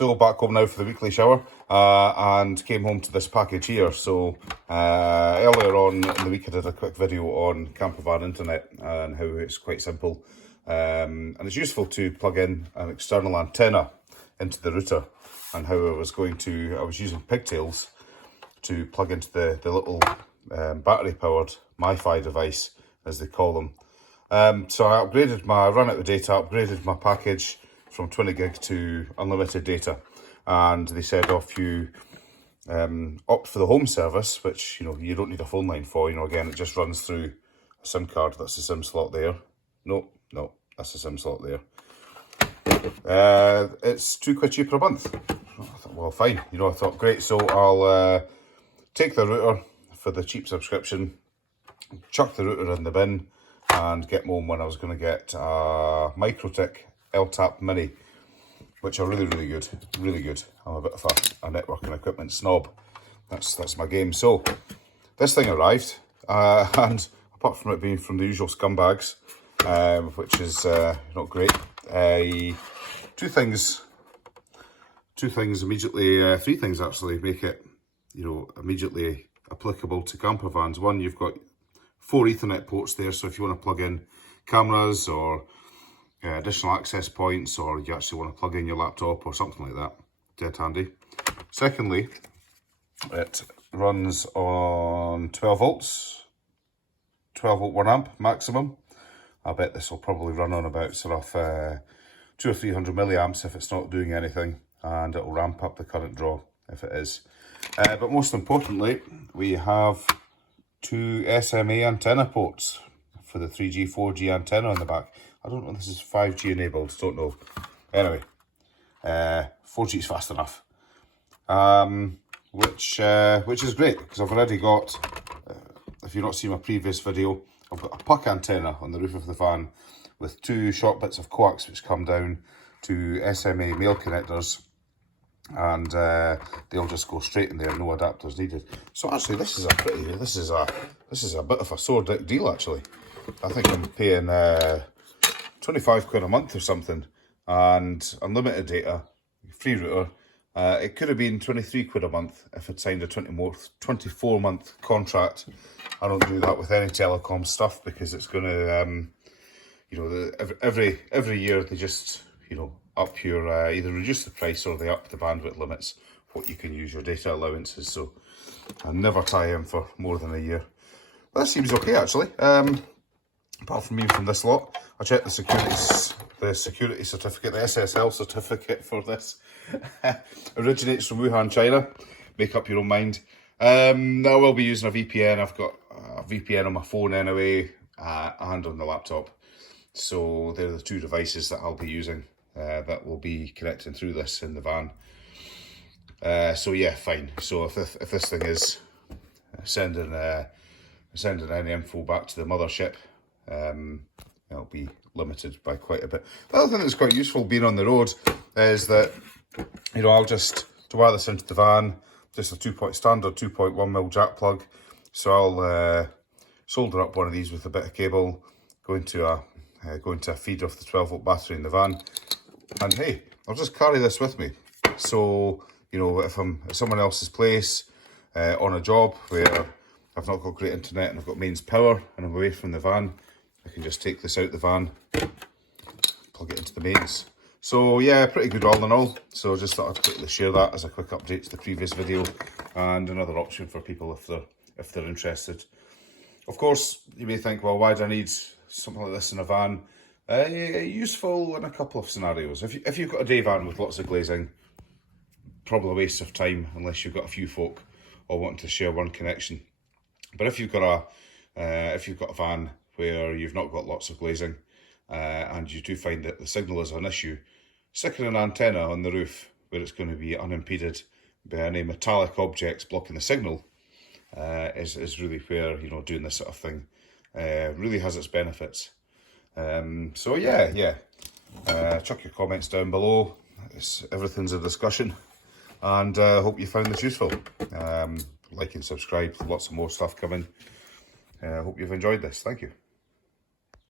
So back home now for the weekly shower, and came home to this package here. So earlier on in the week I did a quick video on campervan internet and how it's quite simple, and it's useful to plug in an external antenna into the router, and how I was using pigtails to plug into the little battery powered MiFi device, as they call them. So I ran out of data, upgraded my package from 20 gig to unlimited data, and they said if you opt for the home service, which you don't need a phone line for, again it just runs through a SIM card. That's the SIM slot there. No, that's the SIM slot there. It's £2 cheaper a month. I thought, well, fine. I thought, great. So I'll take the router for the cheap subscription, chuck the router in the bin, and get home when I was going to get a MikroTik LTAP Mini, which are really good. I'm a bit of a networking equipment snob. That's my game. So this thing arrived, and apart from it being from the usual scumbags, which is not great, three things immediately, three things actually make it immediately applicable to campervans. One, you've got 4 Ethernet ports there, so if you want to plug in cameras or additional access points, or you actually want to plug in your laptop or something like that, dead handy. Secondly, it runs on 12 volts, 12 volt 1 amp maximum. I bet this will probably run on about sort of 200 or 300 milliamps if it's not doing anything, and it will ramp up the current draw if it is. But most importantly, we have 2 SMA antenna ports for the 3G, 4G antenna on the back. I don't know if this is 5G enabled, don't know. Anyway, 4G is fast enough, which is great, because I've already got, if you've not seen my previous video, I've got a puck antenna on the roof of the van with 2 short bits of coax which come down to SMA male connectors, and they'll just go straight in there, no adapters needed. So actually this is a bit of a sore dick deal actually. I think I'm paying 25 quid a month or something, and unlimited data, free router. It could have been 23 quid a month if I'd signed a 24-month contract. I don't do that with any telecom stuff, because it's going to, every year they just, up your, either reduce the price or they up the bandwidth limits, what you can use your data allowances. So I never tie in for more than a year. But that seems okay actually. Apart from this lot, I checked the security certificate, the SSL certificate for this. Originates from Wuhan, China. Make up your own mind. I will be using a VPN. I've got a VPN on my phone anyway, and on the laptop. So they're the 2 devices that I'll be using, that will be connecting through this in the van. So yeah, fine. So if this thing is sending any info back to the mothership, it'll be limited by quite a bit. The other thing that's quite useful being on the road is that, I'll just, to wire this into the van, just a standard 2.1mm jack plug. So I'll solder up one of these with a bit of cable, go into a feed of the 12 volt battery in the van, and hey, I'll just carry this with me. So, if I'm at someone else's place, on a job where I've not got great internet and I've got mains power and I'm away from the van, I can just take this out the van, plug it into the mains. So yeah, pretty good all in all. So just thought I'd quickly share that as a quick update to the previous video, and another option for people if they're interested. Of course, you may think, well, why do I need something like this in a van? Useful in a couple of scenarios. If you've got a day van with lots of glazing, probably a waste of time unless you've got a few folk all wanting to share one connection. But if you've got a van where you've not got lots of glazing, and you do find that the signal is an issue, sticking an antenna on the roof where it's going to be unimpeded by any metallic objects blocking the signal is really where doing this sort of thing really has its benefits. So yeah, chuck your comments down below. Everything's a discussion, and hope you found this useful. Like and subscribe, lots of more stuff coming. Hope you've enjoyed this. Thank you.